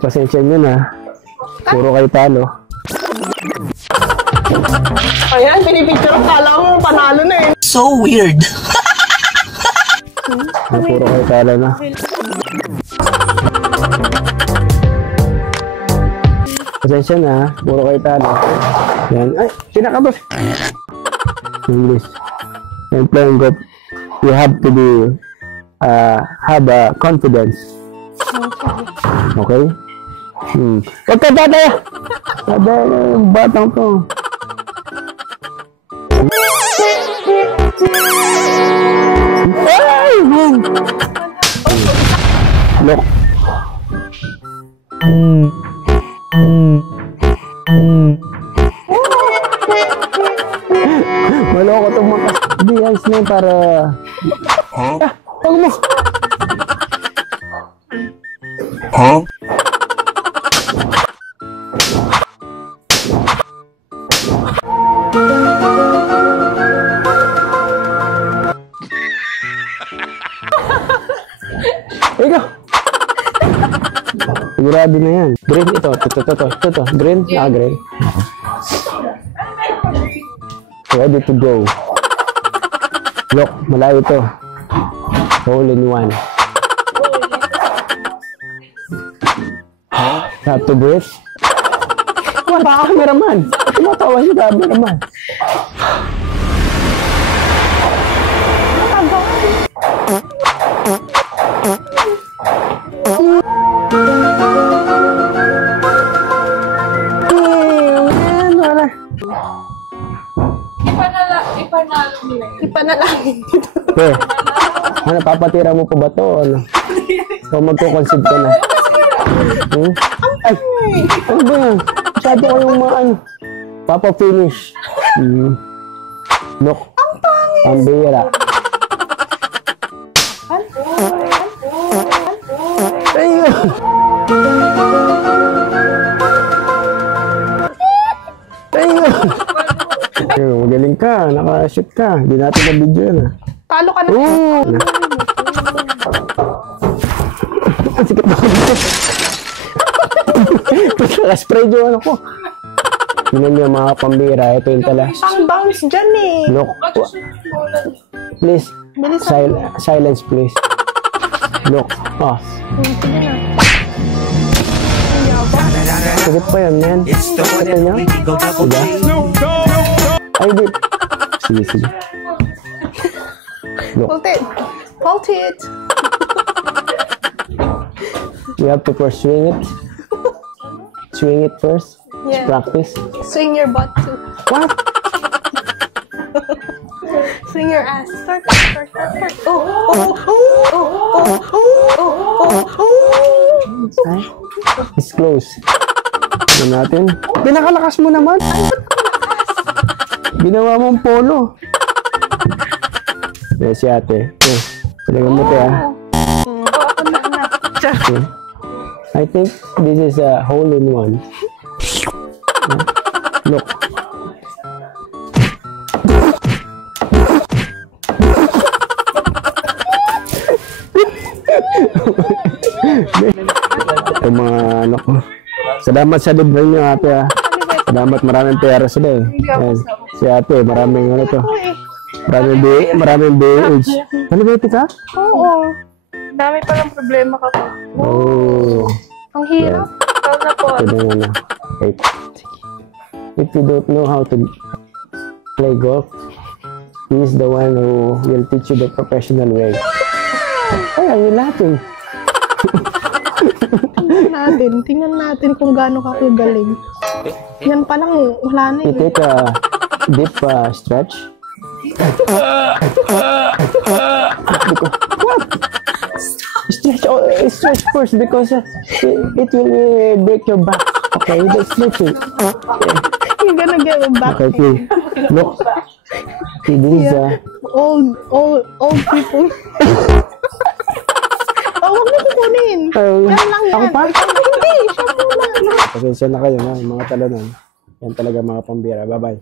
Pagpasensya nyo na. Puro kayo talo. Ayan, pinipicture ang kala mo, panalo na eh. So weird. Puro kayo talo na. Pasensya na, puro kayo talo. Yan. Ay, kinakabos. English. And playing golf, you have to be, have confidence. Okay? Huwag ka tataya! Tataya na yung batang to. Ay, man! Look. Maloko itong makas. Di, ayos na para... Ah, huwag mo! Huh? Ikaw! Sigurado na yan. Green ito. Ito. Green? Ah, green. Ready to go. Look, malayo ito. Hole in one. Have to breathe. Wala, cameraman. Tumatawa si cameraman. Ipanalangin dito. Okay. Ano, papatira mo pa ba ito? Ano? So, magkukonsid ka na. Ay, ano ba yan? Masyado kayong mga ano. Papa-finish. Look. Ang bira. Ayun. Ayun. Magaling ka. Naka-shoot ka. Hindi natin na-video yan. Talo ka na. Ang sikat na ako. Naka-spray yung ano ko. Tignan niyo mga pambira. Ito yung tala. Ang bounce dyan eh. Look. Please. Silence please. Look. Oh. Sigit pa yan, man. Ano niya? Diba? Ay, di. Sige. Look. Hold it. You have to first swing it. Swing it first. Yeah. Practice. Swing your butt too. What? Swing your ass. Start. Ay, it's close. Ano natin? Pinakalakas mo naman. Ginawa mong polo. Yan si ate. Talagang mo tayo. I think this is a hole in one. Look. Ito mga ano ko. Salamat sa libre niyo ate ha. Salamat, maraming pera sila eh. Yan. Si ate, maraming ano to. Maraming BH. Ano ba ito ka? Oo. Dami palang problema ka pa. Oh. Ang hirap. Ikaw na po. Ito na na. Wait. If you don't know how to play golf, he is the one who will teach you the professional way. Ay, are you laughing? Tingnan natin kung gaano ka kagaling. Yan pa lang, wala na You take a deep stretch. What? Stretch first because it will break your back. Okay, that's stretching. You're gonna get it back. Okay, look. This is old people. Oh, wag mo kukunin. Yan lang yan. Ako pa? Hindi, siya muna. Pasensya na kayo na, mga talanan. Yan talaga mga pambira. Bye-bye.